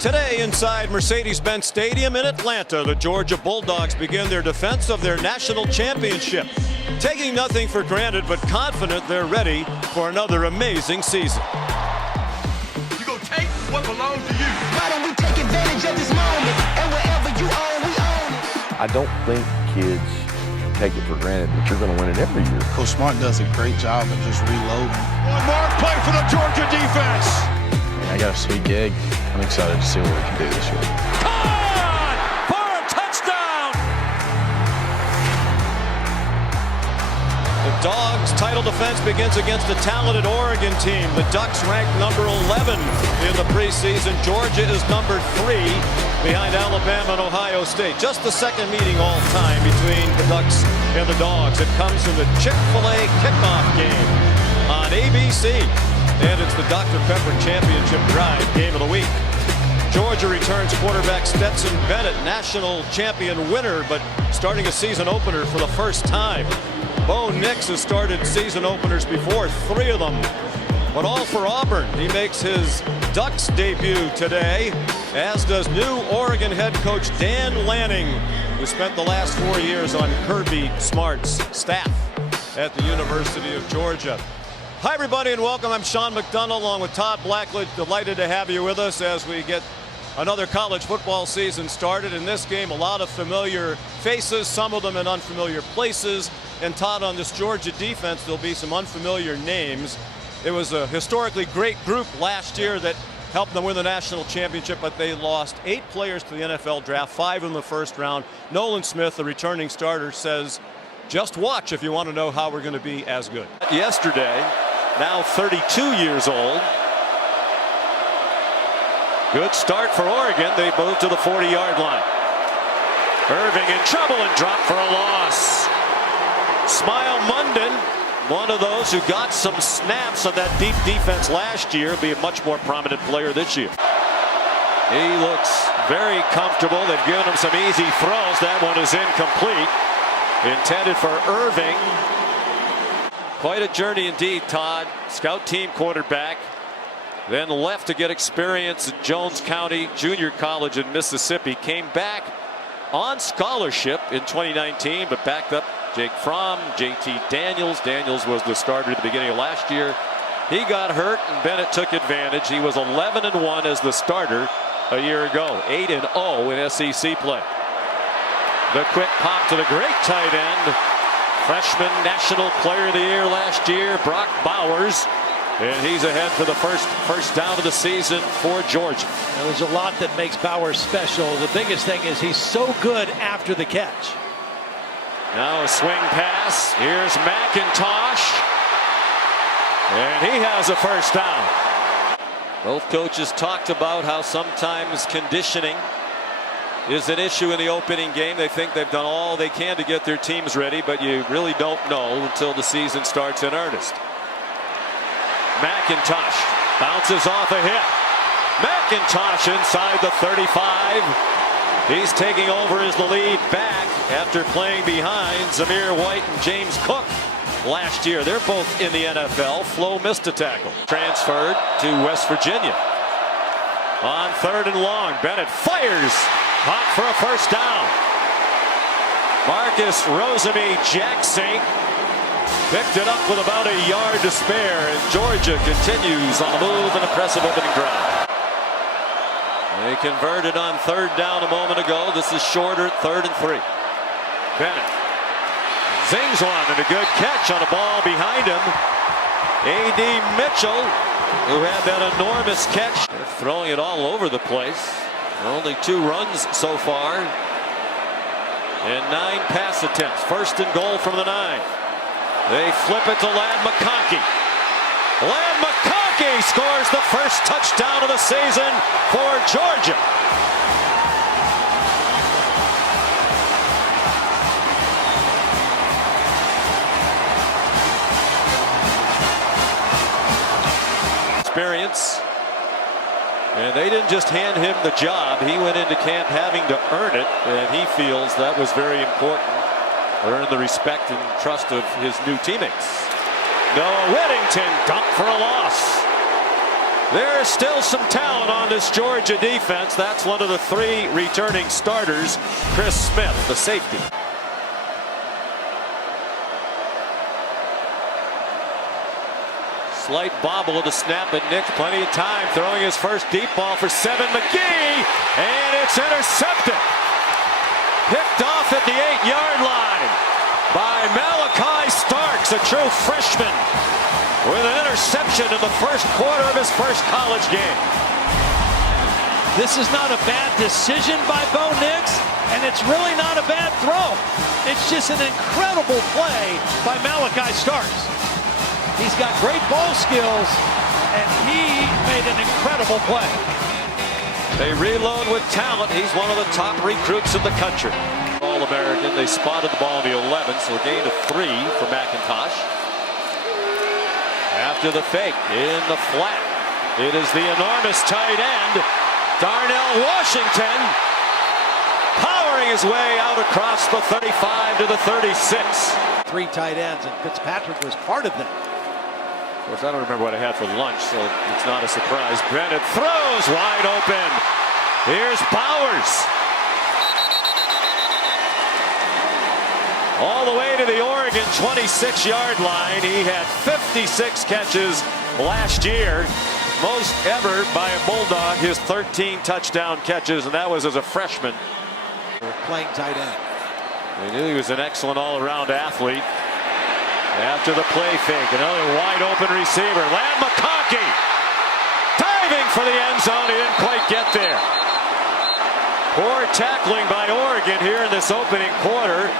Today inside Mercedes-Benz Stadium in Atlanta, the Georgia Bulldogs begin their defense of their national championship. Taking nothing for granted, but confident they're ready for another amazing season. You gonna take what belongs to you. Why don't we take advantage of this moment, and wherever you own, we own it. I don't think kids take it for granted that you're going to win it every year. Coach Smart does a great job of just reloading. One more play for the Georgia defense. I got a sweet gig. I'm excited to see what we can do this year. Caught for a touchdown! The Dogs' title defense begins against a talented Oregon team. The Ducks ranked number 11 in the preseason. Georgia is number 3 behind Alabama and Ohio State. Just the second meeting all time between the Ducks and the Dogs. It comes from the Chick-Fil-A kickoff game on ABC. And it's the Dr. Pepper Championship Drive game of the week. Georgia returns quarterback Stetson Bennett, national champion winner, but starting a season opener for the first time. Bo Nix has started season openers before, 3 of them. But all for Auburn. He makes his Ducks debut today, as does new Oregon head coach Dan Lanning, who spent the last 4 years on Kirby Smart's staff at the University of Georgia. Hi, everybody, and welcome. I'm Sean McDonough along with Todd Blackledge. Delighted to have you with us as we get another college football season started. In this game, a lot of familiar faces, some of them in unfamiliar places. And Todd, on this Georgia defense, there'll be some unfamiliar names. It was a historically great group last year that helped them win the national championship, but they lost 8 players to the NFL draft, 5 in the first round. Nolan Smith, the returning starter, says, just watch if you want to know how we're going to be as good. Yesterday, now 32 years old. Good start for Oregon. They moved to the 40-yard line. Irving in trouble and dropped for a loss. Smile Munden, one of those who got some snaps on that deep defense last year, be a much more prominent player this year. He looks very comfortable. They've given him some easy throws. That one is incomplete. Intended for Irving. Quite a journey indeed, Todd. Scout team quarterback. Then left to get experience at Jones County Junior College in Mississippi. Came back on scholarship in 2019, but backed up Jake Fromm, JT Daniels. Daniels was the starter at the beginning of last year. He got hurt, and Bennett took advantage. He was 11-1 as the starter a year ago. 8-0 in SEC play. The quick pop to the great tight end. Freshman National Player of the Year last year, Brock Bowers. And he's ahead for the first down of the season for Georgia. There's a lot that makes Bowers special. The biggest thing is he's so good after the catch. Now a swing pass. Here's McIntosh. And he has a first down. Both coaches talked about how sometimes conditioning is an issue in the opening game. They think they've done all they can to get their teams ready, but you really don't know until the season starts in earnest. McIntosh bounces off a hit. McIntosh inside the 35. He's taking over as the lead back after playing behind Zamir White and James Cook last year. They're both in the NFL. Flo missed a tackle. Transferred to West Virginia. On 3rd and long, Bennett fires. Hot for a first down. Marcus Rosemy-Jackson picked it up with about a yard to spare, and Georgia continues on the move, an impressive opening drive. They converted on 3rd down a moment ago. This is shorter, 3rd and 3. Bennett zings one, and a good catch on a ball behind him. A.D. Mitchell, who had that enormous catch. They're throwing it all over the place. Only 2 runs so far. And 9 pass attempts. 1st and goal from the 9. They flip it to Ladd McConkey. Ladd McConkey scores the first touchdown of the season for Georgia. Experience. And they didn't just hand him the job. He went into camp having to earn it, and he feels that was very important. Earn the respect and trust of his new teammates. Noah Whittington dunked for a loss. There is still some talent on this Georgia defense. That's one of the 3 returning starters, Chris Smith, the safety. Slight bobble of the snap, but Nick plenty of time throwing his first deep ball for 7. McGee, and it's intercepted. Picked off at the 8-yard line by Malachi Starks, a true freshman, with an interception in the first quarter of his first college game. This is not a bad decision by Bo Nix, and it's really not a bad throw. It's just an incredible play by Malachi Starks. He's got great ball skills, and he made an incredible play. They reload with talent. He's one of the top recruits in the country. All-American. They spotted the ball in the 11, so a gain of 3 for McIntosh. After the fake, in the flat, it is the enormous tight end, Darnell Washington, powering his way out across the 35 to the 36. 3 tight ends, and Fitzpatrick was part of them. Of course, I don't remember what I had for lunch, so it's not a surprise. Bennett throws wide open. Here's Bowers. All the way to the Oregon 26-yard line. He had 56 catches last year. Most ever by a Bulldog, his 13 touchdown catches, and that was as a freshman. Playing tight end. We knew he was an excellent all-around athlete. After the play fake, another wide open receiver. Ladd McConkey diving for the end zone. He didn't quite get there. Poor tackling by Oregon here in this opening quarter.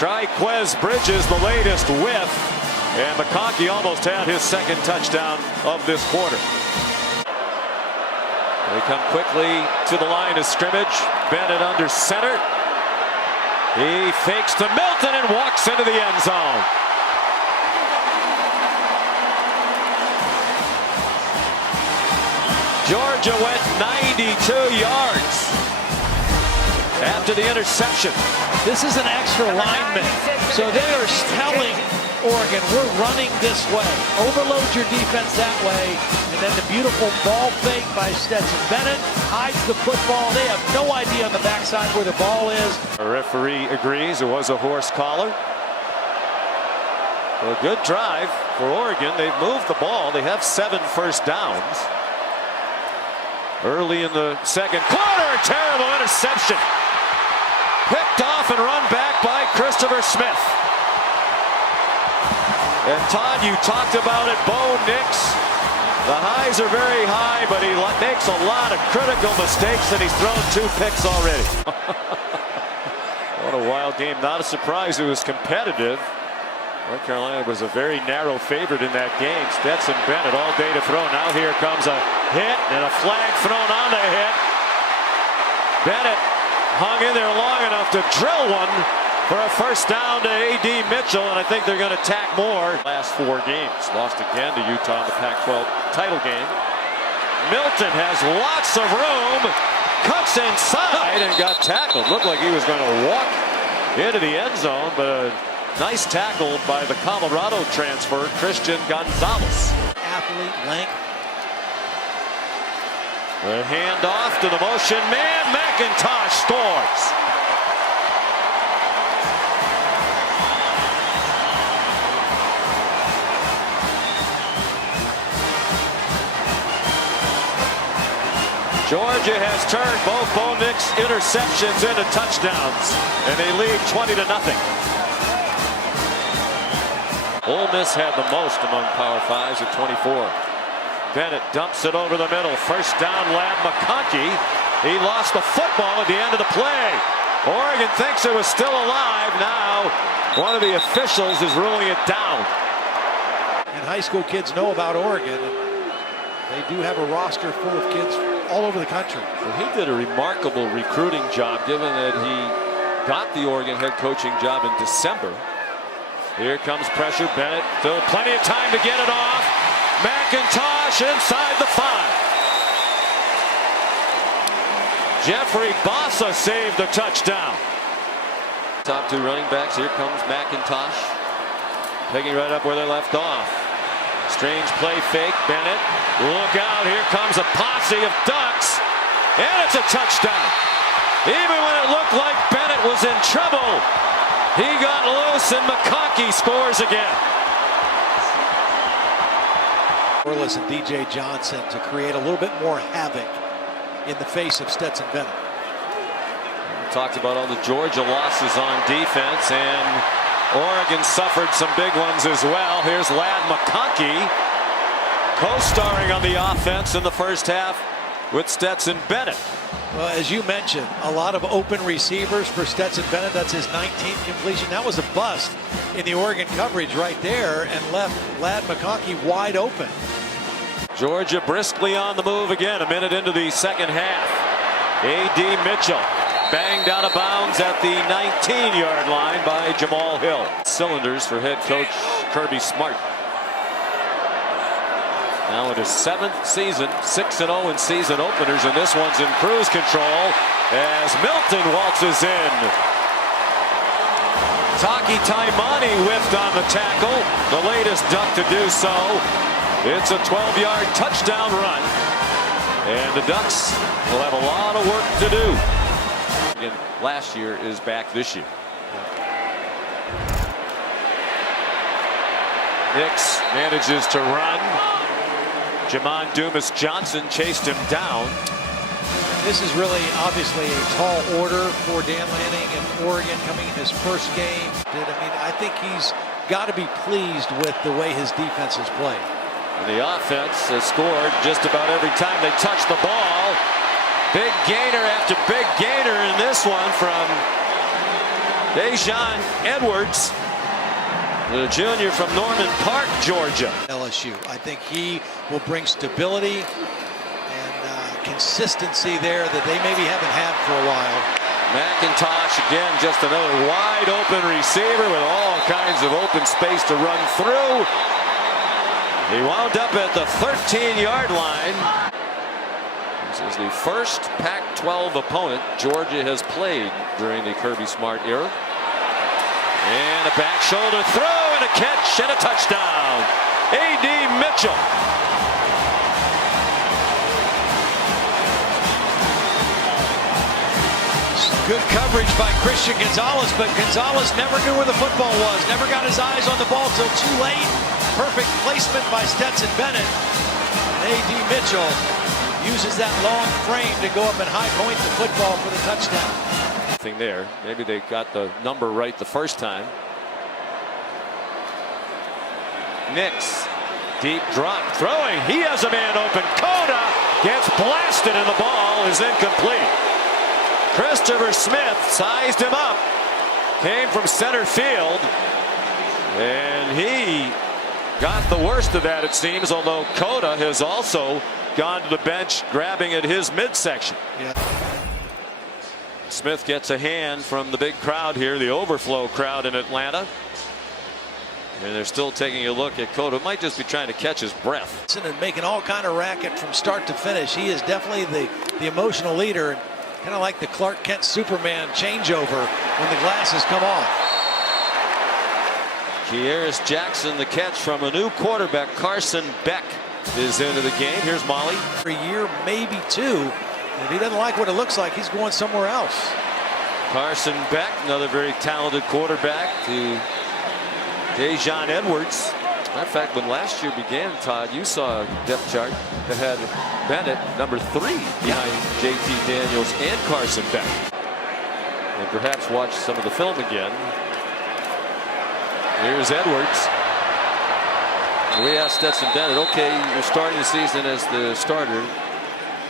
Triquez Bridges the latest whiff, and McConkey almost had his second touchdown of this quarter. They come quickly to the line of scrimmage. Bennett under center. He fakes to Milton and walks into the end zone. Georgia went 92 yards after the interception. This is an extra lineman, so they are telling Oregon, we're running this way. Overload your defense that way, and then the beautiful ball fake by Stetson Bennett hides the football. They have no idea on the backside where the ball is. The referee agrees it was a horse collar. A good drive for Oregon. They've moved the ball. They have 7 first downs. Early in the second quarter, terrible interception. Picked off and run back by Christopher Smith. And Todd, you talked about it, Bo Nix. The highs are very high, but he makes a lot of critical mistakes, and he's thrown 2 picks already. What a wild game. Not a surprise it was competitive. North Carolina was a very narrow favorite in that game. Stetson Bennett all day to throw. Now here comes a hit and a flag thrown on the hit. Bennett hung in there long enough to drill one for a first down to A.D. Mitchell, and I think they're going to tack more. Last 4 games. Lost again to Utah in the Pac-12 title game. Milton has lots of room. Cuts inside and got tackled. Looked like he was going to walk into the end zone, but a nice tackle by the Colorado transfer, Christian Gonzalez. Athlete, length. The handoff to the motion man. McIntosh scores. Georgia has turned both Bo Nix interceptions into touchdowns, and they lead 20-0. Ole Miss had the most among Power Fives at 24. Bennett dumps it over the middle. First down, Ladd McConkey. He lost the football at the end of the play. Oregon thinks it was still alive. Now, one of the officials is ruling it down. And high school kids know about Oregon. They do have a roster full of kids all over the country. Well, he did a remarkable recruiting job, given that he got the Oregon head coaching job in December. Here comes pressure. Bennett, still plenty of time to get it off. McIntosh inside the 5. Jeffrey Bossa saved the touchdown. Top 2 running backs. Here comes McIntosh, picking right up where they left off. Strange play fake. Bennett. Look out. Here comes a posse of Ducks. And it's a touchdown. Even when it looked like Bennett was in trouble, he got loose and McConkey scores again. Orlis and DJ Johnson to create a little bit more havoc in the face of Stetson Bennett. We talked about all the Georgia losses on defense, and Oregon suffered some big ones as well. Here's Ladd McConkey co-starring on the offense in the first half with Stetson Bennett. Well, as you mentioned, a lot of open receivers for Stetson Bennett. That's his 19th completion. That was a bust in the Oregon coverage right there and left Ladd McConkey wide open. Georgia briskly on the move again, a minute into the second half. A.D. Mitchell banged out of bounds at the 19-yard line by Jamal Hill. Cylinders for head coach Kirby Smart. Now in his 7th season, 6-0 in season openers, and this one's in cruise control as Milton waltzes in. Taki Taimani whiffed on the tackle, the latest Duck to do so. It's a 12-yard touchdown run, and the Ducks will have a lot of work to do. And last year is back this year. Nix manages to run. Jamon Dumas-Johnson chased him down. This is really obviously a tall order for Dan Lanning and Oregon coming in his first game. I think he's got to be pleased with the way his defense has played. And the offense has scored just about every time they touch the ball. Big gainer after big gainer in this one from Dejon Edwards, the junior from Norman Park, Georgia. LSU. I think he will bring stability and consistency there that they maybe haven't had for a while. McIntosh again, just another wide open receiver with all kinds of open space to run through. He wound up at the 13-yard line. This is the first Pac-12 opponent Georgia has played during the Kirby Smart era. And a back shoulder throw and a catch and a touchdown. A.D. Mitchell. Good coverage by Christian Gonzalez, but Gonzalez never knew where the football was. Never got his eyes on the ball till too late. Perfect placement by Stetson Bennett. A.D. Mitchell uses that long frame to go up and high point the football for the touchdown. Thing there. Maybe they got the number right the first time. Nix, deep drop, throwing. He has a man open. Coda gets blasted and the ball is incomplete. Christopher Smith sized him up. Came from center field. And he got the worst of that, it seems, although Coda has also gone to the bench grabbing at his midsection. Yeah. Smith gets a hand from the big crowd here, the overflow crowd in Atlanta. And they're still taking a look at Coda. Might just be trying to catch his breath. And making all kind of racket from start to finish. He is definitely the emotional leader. Kind of like the Clark Kent Superman changeover when the glasses come off. Kieris Jackson, the catch from a new quarterback. Carson Beck is into the game. Here's Molly. For a year, maybe two. If he doesn't like what it looks like, he's going somewhere else. Carson Beck, another very talented quarterback, to Dejon Edwards. Matter of fact, when last year began, Todd, you saw a depth chart that had Bennett, number 3, behind J.T. Daniels and Carson Beck. And perhaps watch some of the film again. Here's Edwards. We asked Stetson Bennett, okay, you're starting the season as the starter.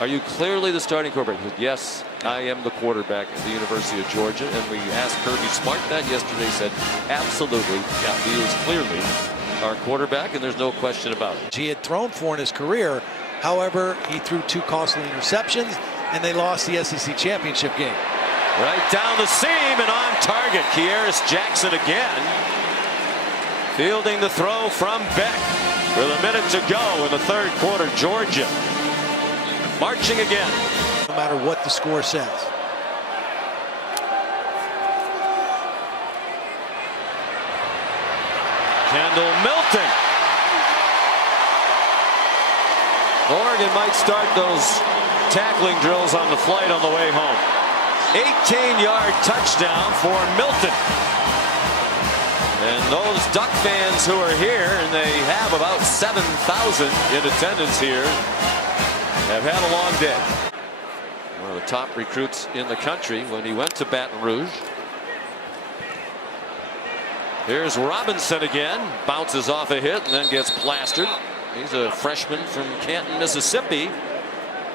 Are you clearly the starting quarterback? He said, yes, I am the quarterback at the University of Georgia. And we asked Kirby Smart that yesterday. He said, absolutely, yeah, he is clearly our quarterback, and there's no question about it. He had thrown for in his career. However, he threw 2 costly interceptions, and they lost the SEC championship game. Right down the seam and on target. Kieris Jackson again. Fielding the throw from Beck. With a minute to go in the third quarter, Georgia marching again. No matter what the score says. Kendall Milton Oregon might start those tackling drills on the flight on the way home. 18-yard touchdown for Milton. And those Duck fans who are here, and they have about 7,000 in attendance here, have had a long day. One of the top recruits in the country when he went to Baton Rouge. Here's Robinson again, bounces off a hit and then gets plastered. He's a freshman from Canton, Mississippi.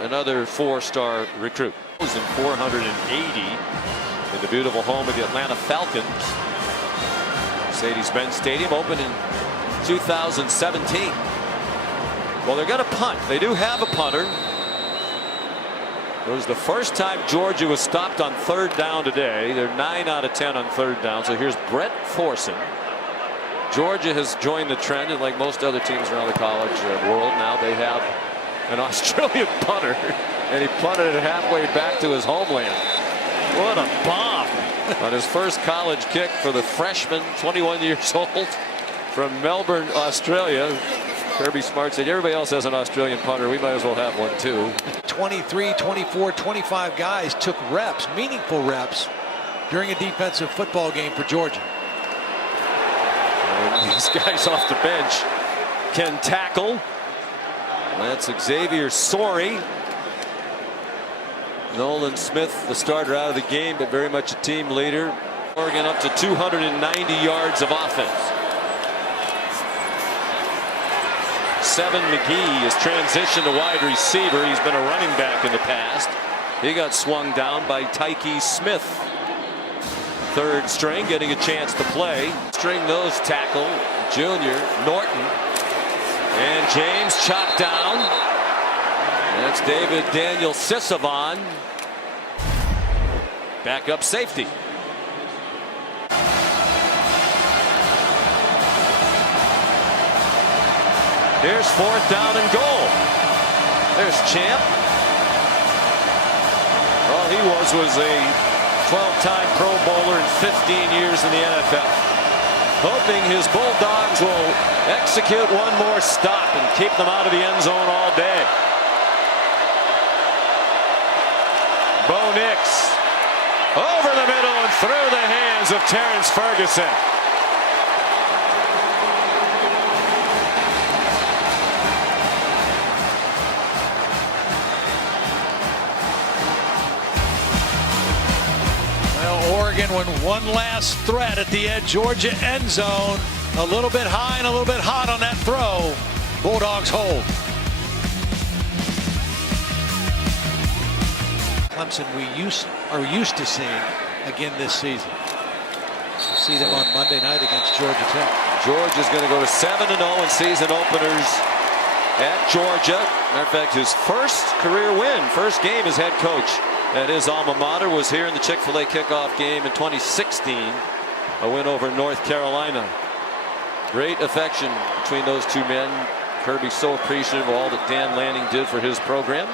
Another 4-star recruit. 480 in the beautiful home of the Atlanta Falcons. Mercedes-Benz Stadium opened in 2017. Well, they're going to punt. They do have a punter. It was the first time Georgia was stopped on 3rd down today. They're 9 out of 10 on 3rd down. So here's Brett Thorson. Georgia has joined the trend, and like most other teams around the college world now, they have an Australian punter, and he punted it halfway back to his homeland. What a bomb on his first college kick for the freshman, 21 years old, from Melbourne, Australia. Kirby Smart said, everybody else has an Australian punter. We might as well have one too. 23, 24, 25 guys took reps, meaningful reps, during a defensive football game for Georgia. And these guys off the bench can tackle. That's Xavier Sorey. Nolan Smith, the starter, out of the game, but very much a team leader. Oregon up to 290 yards of offense. Seven McGee has transitioned to wide receiver. He's been a running back in the past. He got swung down by Tyke Smith. 3rd string getting a chance to play. String nose tackle, junior Norton. And James chopped down. That's David Daniel Sisavon. Backup safety. Here's 4th down and goal. There's Champ. All he was a 12-time Pro Bowler and 15 years in the NFL. Hoping his Bulldogs will execute one more stop and keep them out of the end zone all day. Bo Nix over the middle and through the hands of Terrence Ferguson. Oregon won one last threat at the edge. Georgia end zone. A little bit high and a little bit hot on that throw. Bulldogs hold. Clemson we are used to seeing again this season. We'll see them on Monday night against Georgia Tech. Georgia's going to go to 7-0 in season openers at Georgia. Matter of fact, his first career win, first game as head coach at his alma mater, was here in the Chick-Fil-A kickoff game in 2016. A win over North Carolina. Great affection between those two men. Kirby's so appreciative of all that Dan Lanning did for his program.